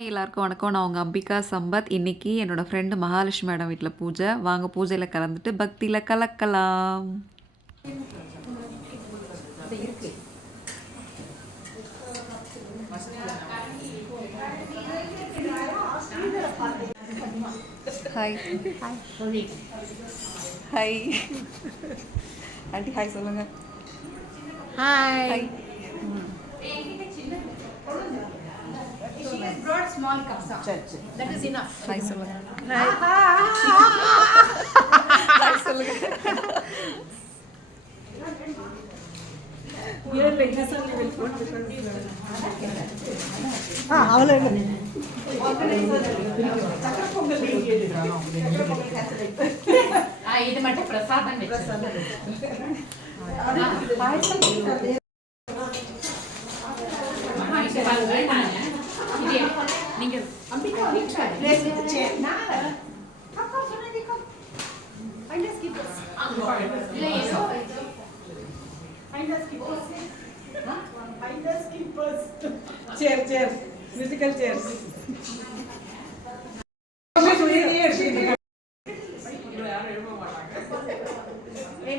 எல்லாருக்கும் வணக்கம். நான் உங்க அம்பிகா சம்பத். இன்னைக்கு என்னோட ஃப்ரெண்டு மகாலட்சுமி மேடம் வீட்ல பூஜை. வாங்க பூஜையில கலந்துட்டு பக்தியில கலக்கலாம். ஹாய் ஹாய் ஆண்டி ஹாய் சொல்லுங்க. Hi. Hi She has brought small cups. That is enough. Hi சொல்லுங்க. Hi. ஹாய் சொல்லுங்க. இது மட்டும் பிரசாதம் நீங்க Chair, musical chairs.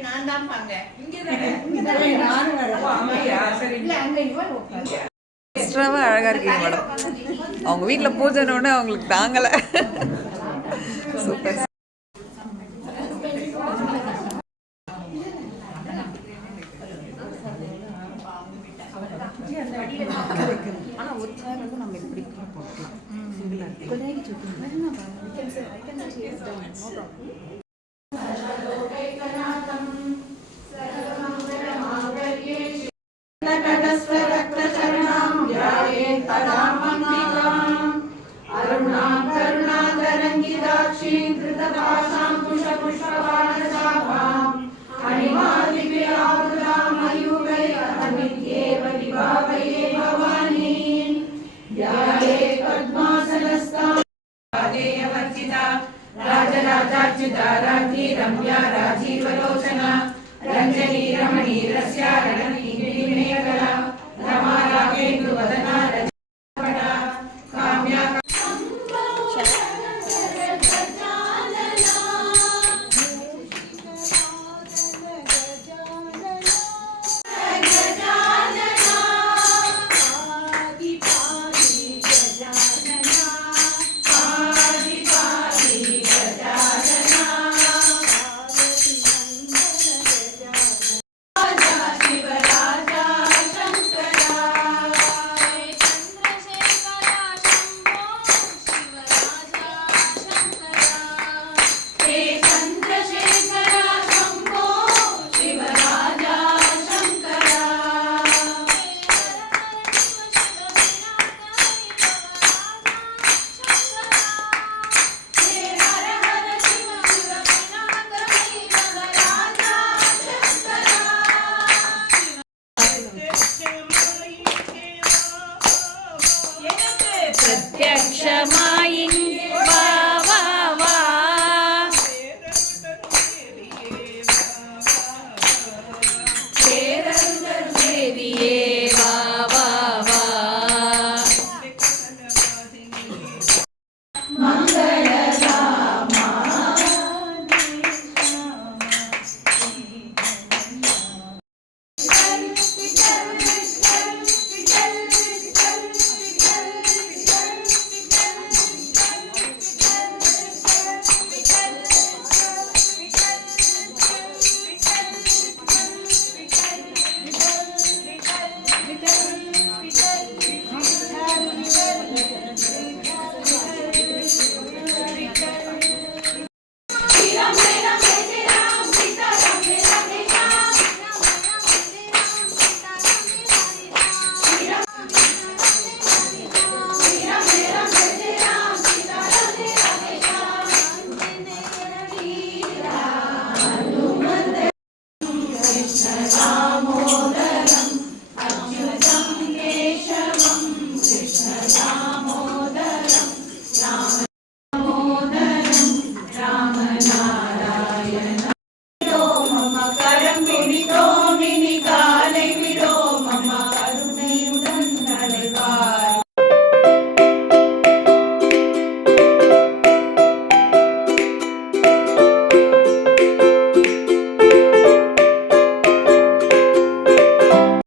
நான் தான் பாங்க எக்ஸ்ட்ராவா அழகா இருக்கீங்க மேடம். அவங்க வீட்ல பூஜைனோட அவங்களுக்கு தாங்கல. சூப்பர். ஆனா ஒரு சேர் வந்து நம்ம இப்படி போடலாம். சிங்கிளா பிரத்யக்ஷமாயின்